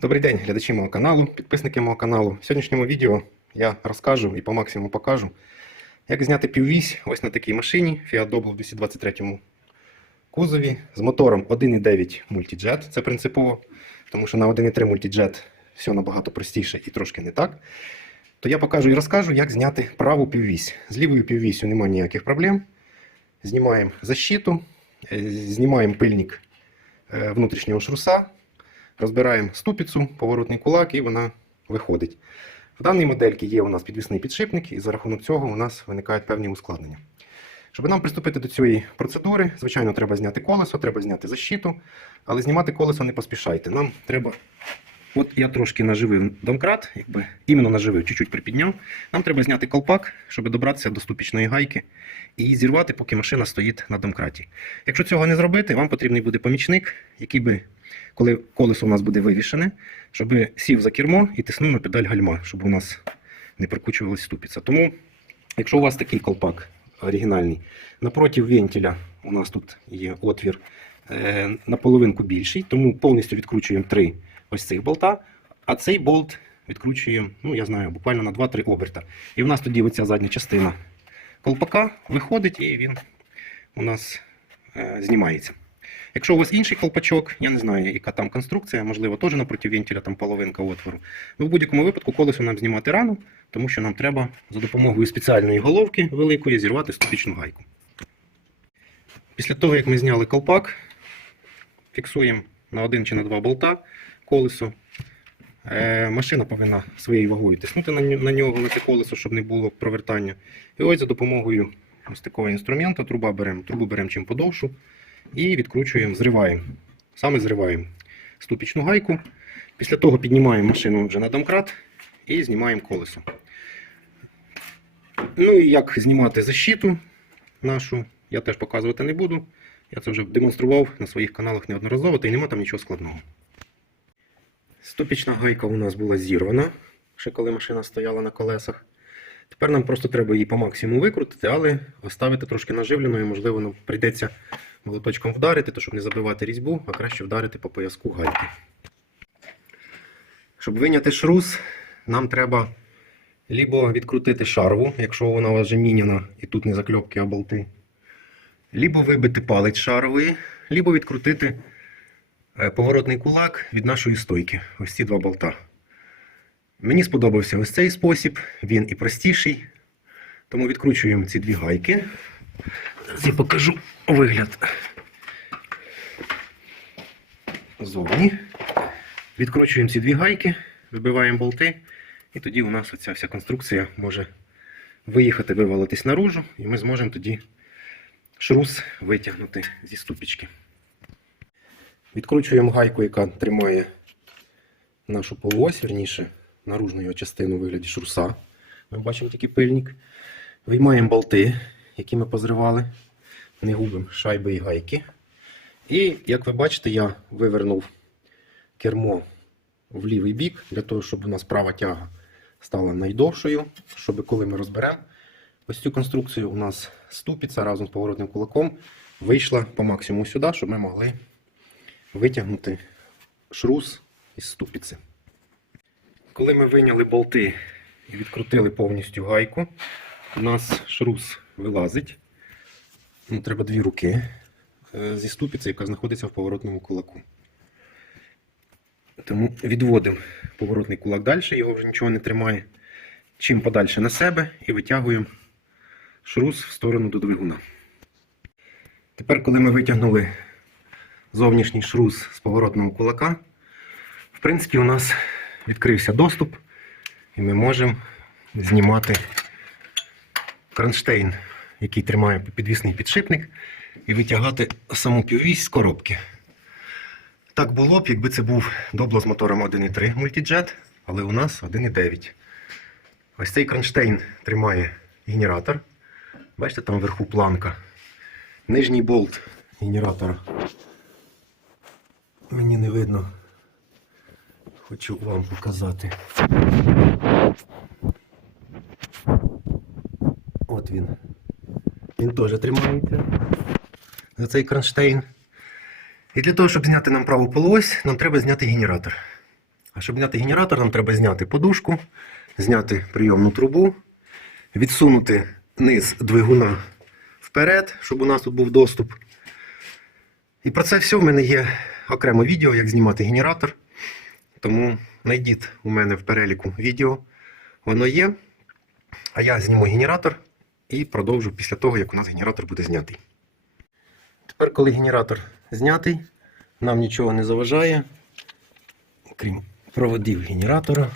Добрий день, глядачі мого каналу, підписники мого каналу. В сьогоднішньому відео я розкажу і по максимуму покажу, як зняти піввісь ось на такій машині Fiat Doblo в 223 кузові з мотором 1.9 Multijet. Це принципово, тому що на 1.3 Multijet все набагато простіше і трошки не так. То я покажу і розкажу, як зняти праву піввісь. З лівою піввісю немає ніяких проблем. Знімаємо защиту, е, знімаємо пильник е, внутрішнього шруса. Розбираємо ступицю, поворотний кулак, і вона виходить. В даній модельці є у нас підвісний підшипник, і за рахунок цього у нас виникають певні ускладнення. Щоб нам приступити до цієї процедури, звичайно, треба зняти колесо, треба зняти защиту, але знімати колесо не поспішайте. Нам треба. От я трошки наживив домкрат, якби іменно наживив, чуть-чуть припідняв. Нам треба зняти колпак, щоб добратися до ступічної гайки і її зірвати, поки машина стоїть на домкраті. Якщо цього не зробити, вам потрібний буде помічник, який би коли колесо у нас буде вивішене, щоб сів за кермо і тиснув на педаль гальма, щоб у нас не прикручувалась ступиця. Тому, якщо у вас такий колпак оригінальний, напроти вентиля у нас тут є отвір е, на половинку більший, тому повністю відкручуємо три ось цих болта, а цей болт відкручуємо, ну я знаю, буквально на 2-3 оберта. І в нас тоді оця задня частина колпака виходить і він у нас е, знімається. Якщо у вас інший колпачок, я не знаю, яка там конструкція, можливо, теж напроти вентиля там половинка отвору. Ну, в будь-якому випадку колесо нам знімати рано, тому що нам треба за допомогою спеціальної головки великої зірвати ступічну гайку. Після того, як ми зняли колпак, фіксуємо на один чи на два болта колесо. Е, машина повинна своєю вагою тиснути на нього, на це колесо, щоб не було провертання. І ось за допомогою ось такого інструменту труба беремо, трубу беремо чим подовшу і відкручуємо, зриваємо. Саме зриваємо ступічну гайку. Після того піднімаємо машину вже на домкрат і знімаємо колесо. Ну і як знімати защиту нашу, я теж показувати не буду. Я це вже демонстрував на своїх каналах неодноразово, та й нема там нічого складного. Ступічна гайка у нас була зірвана, ще коли машина стояла на колесах. Тепер нам просто треба її по максимуму викрутити, але оставити трошки наживленою, можливо, нам прийдеться молоточком вдарити, то щоб не забивати різьбу, а краще вдарити по пояску гайки. Щоб виняти шрус, нам треба либо відкрутити шарву, якщо вона у вас міняна і тут не закльопки, а болти. Либо вибити палець шаровий, либо відкрутити е, поворотний кулак від нашої стойки. Ось ці два болта. Мені сподобався ось цей спосіб, він і простіший. Тому відкручуємо ці дві гайки. Я покажу вигляд. Зовні. Відкручуємо ці дві гайки, вибиваємо болти, і тоді у нас оця вся конструкція може виїхати, вивалитись наружу, і ми зможемо тоді шрус витягнути зі ступічки. Відкручуємо гайку, яка тримає нашу полуось, верніше, наружну його частину у вигляді шруса. Ми бачимо такий пильник. Виймаємо болти, які ми позривали. Не губимо шайби і гайки. І, як ви бачите, я вивернув кермо в лівий бік, для того, щоб у нас права тяга стала найдовшою, щоб коли ми розберемо ось цю конструкцію, у нас ступиця разом з поворотним кулаком вийшла по максимуму сюди, щоб ми могли витягнути шрус із ступиці. Коли ми вийняли болти і відкрутили повністю гайку, у нас шрус вилазить. Ну, треба дві руки е, зі ступиці, яка знаходиться в поворотному кулаку. Тому відводимо поворотний кулак далі, його вже нічого не тримає. Чим подальше на себе і витягуємо шрус в сторону до двигуна. Тепер, коли ми витягнули зовнішній шрус з поворотного кулака, в принципі, у нас відкрився доступ, і ми можемо знімати кронштейн, який тримає підвісний підшипник, і витягати саму піввісь з коробки. Так було б, якби це був добло з мотором 1.3 мультиджет, але у нас 1.9. Ось цей кронштейн тримає генератор. Бачите, там вверху планка. Нижній болт генератора. Мені не видно. Хочу вам показати. От він. Він теж тримається за цей кронштейн. І для того, щоб зняти нам праву полуось, нам треба зняти генератор. А щоб зняти генератор, нам треба зняти подушку, зняти прийомну трубу, відсунути низ двигуна вперед, щоб у нас тут був доступ. І про це все в мене є окремо відео, як знімати генератор. Тому знайдіть у мене в переліку відео. Воно є. А я зніму генератор і продовжу після того, як у нас генератор буде знятий. Тепер, коли генератор знятий, нам нічого не заважає, крім проводів генератора.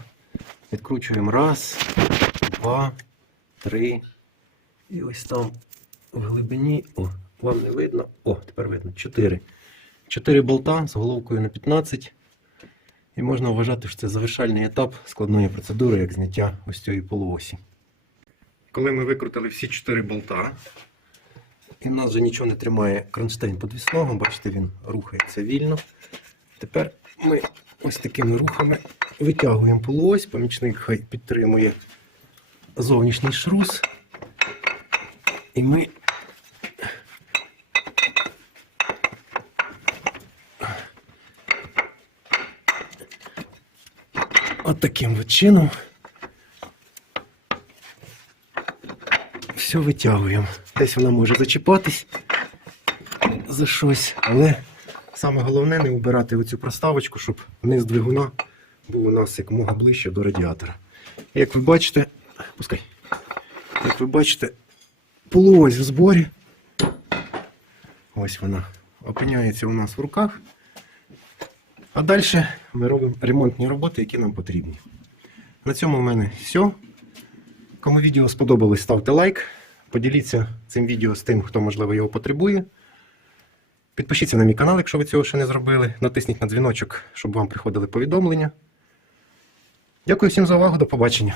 Відкручуємо раз, два, три. І ось там в глибині. О, вам не видно. О, тепер видно. Чотири. Чотири болта з головкою на 15. І можна вважати, що це завершальний етап складної процедури, як зняття ось цієї полуосі. Коли ми викрутили всі чотири болта, і в нас вже нічого не тримає кронштейн подвісного, бачите, він рухається вільно. Тепер ми ось такими рухами витягуємо полуось, помічник хай підтримує зовнішній шрус. І ми от таким от чином все витягуємо. Десь вона може зачіпатись за щось, але саме головне не убирати оцю проставочку, щоб низ двигуна був у нас якомога ближче до радіатора. Як ви бачите, пускай. Як ви бачите, полуось в зборі. Ось вона опиняється у нас в руках. А далі ми робимо ремонтні роботи, які нам потрібні. На цьому в мене все. Кому відео сподобалось, ставте лайк. Поділіться цим відео з тим, хто, можливо, його потребує. Підпишіться на мій канал, якщо ви цього ще не зробили. Натисніть на дзвіночок, щоб вам приходили повідомлення. Дякую всім за увагу. До побачення.